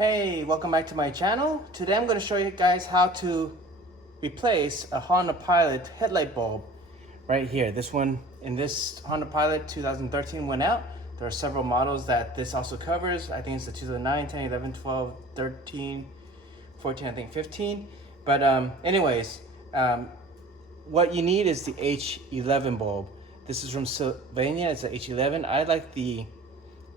Hey, welcome back to my channel. Today I'm going to show you guys how to replace a Honda Pilot headlight bulb right here. This one in this Honda Pilot 2013 went out. There are several models that this also covers. I think it's the 2009, 10, 11, 12, 13, 14, I think 15. But anyways, what you need is the H11 bulb. This is from Sylvania. It's an H11. I like the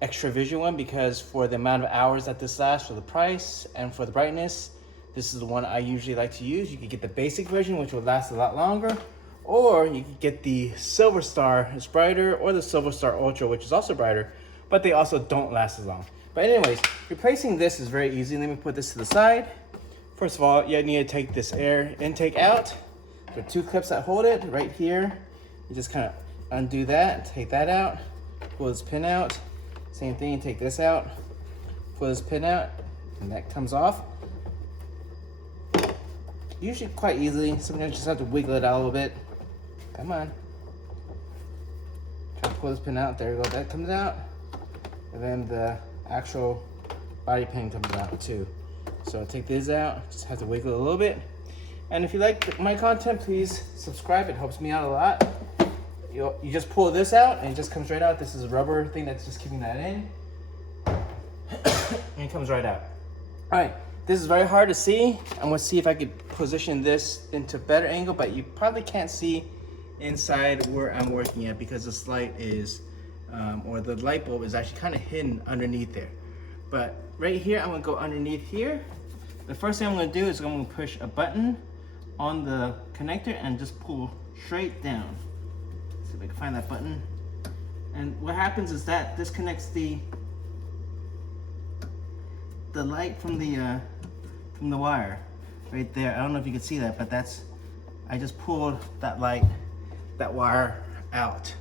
extra vision one because for the amount of hours that this lasts, for the price and for the brightness, this is the one I usually like to use. You can get the basic version, which will last a lot longer, or you can get the Silver Star, it's brighter, or the Silver Star Ultra, which is also brighter, but they also don't last as long. But anyways, replacing this is very easy. Let me put this to the side. First of all, you need to take this air intake out. There are two clips that hold it right here. You just kind of undo that, take that out, pull this pin out. Same thing, take this out, pull this pin out, and that comes off. Usually quite easily. Sometimes you just have to wiggle it out a little bit. Come on. Try to pull this pin out. There you go, that comes out. And then the actual body pin comes out too. So take this out, just have to wiggle it a little bit. And if you like my content, please subscribe. It helps me out a lot. You just pull this out and it just comes right out. This is a rubber thing that's just keeping that in. And it comes right out. All right, this is very hard to see. I'm gonna see if I could position this into a better angle, but you probably can't see inside where I'm working at because this light is, or the light bulb is actually kind of hidden underneath there. But right here, I'm gonna go underneath here. The first thing I'm gonna do is I'm gonna push a button on the connector and just pull straight down. See if I can find that button. And what happens is that disconnects the light from the wire right there. I don't know if you can see that, but I just pulled that wire out.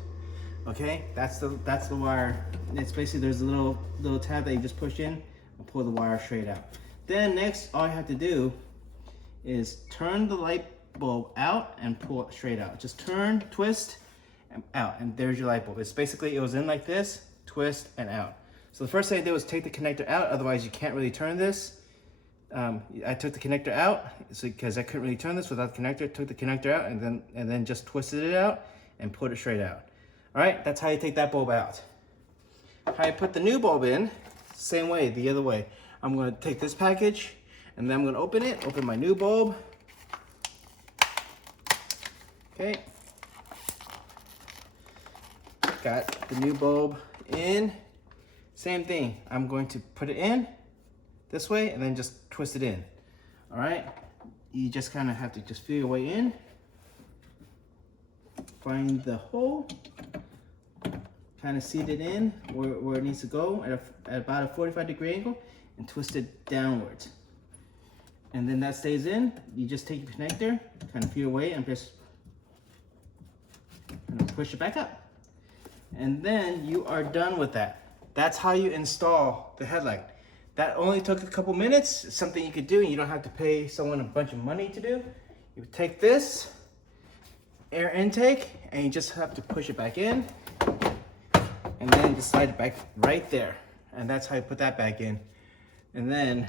Okay, that's the wire. It's basically, there's a little tab that you just push in and pull the wire straight out. Then next, all you have to do is turn the light bulb out and pull it straight out. Just turn, twist, and out, and there's your light bulb. It's basically, it was in like this, twist and out. So the first thing I did was take the connector out, otherwise you can't really turn this. I took the connector out because I couldn't really turn this without the connector. Took the connector out and then just twisted it out and put it straight out. All right, that's how you take that bulb out. How you put the new bulb in, same way, the other way. I'm gonna take this package and then I'm gonna open my new bulb. Okay. Got the new bulb in. Same thing, I'm going to put it in this way and then just twist it in. All right, you just kind of have to just feel your way in. Find the hole, kind of seat it in where it needs to go at about a 45-degree angle and twist it downwards. And then that stays in. You just take your connector, kind of feel your way and just kind of push it back up. And then you are done with that. That's how you install the headlight. That only took a couple minutes. It's something you could do and you don't have to pay someone a bunch of money to do. You take this air intake and you just have to push it back in and then just slide it back right there. And that's how you put that back in. And then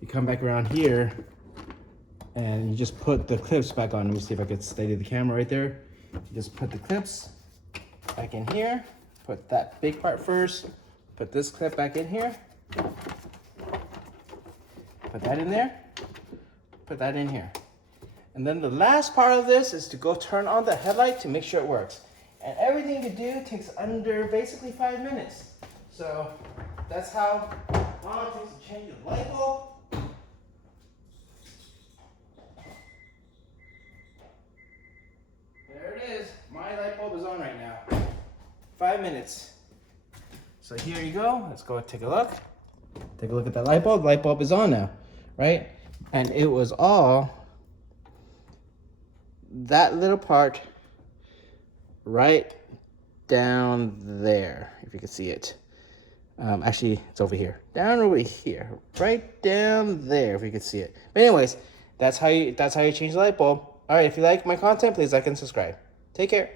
you come back around here and you just put the clips back on. Let me see if I can steady the camera right there. You just put the clips back in here. Put that big part first. Put this clip back in here. Put that in there. Put that in here. And then the last part of this is to go turn on the headlight to make sure it works. And everything you do takes under basically 5 minutes. So that's how long it takes to change the light bulb. There it is. My light bulb is on right now. 5 minutes. So here you go. Let's go take a look. Take a look at that light bulb. The light bulb is on now, right? And it was all that little part right down there, if you can see it. Actually, it's over here. Down over here. Right down there, if you can see it. But anyways, that's how you change the light bulb. All right, if you like my content, please like and subscribe. Take care.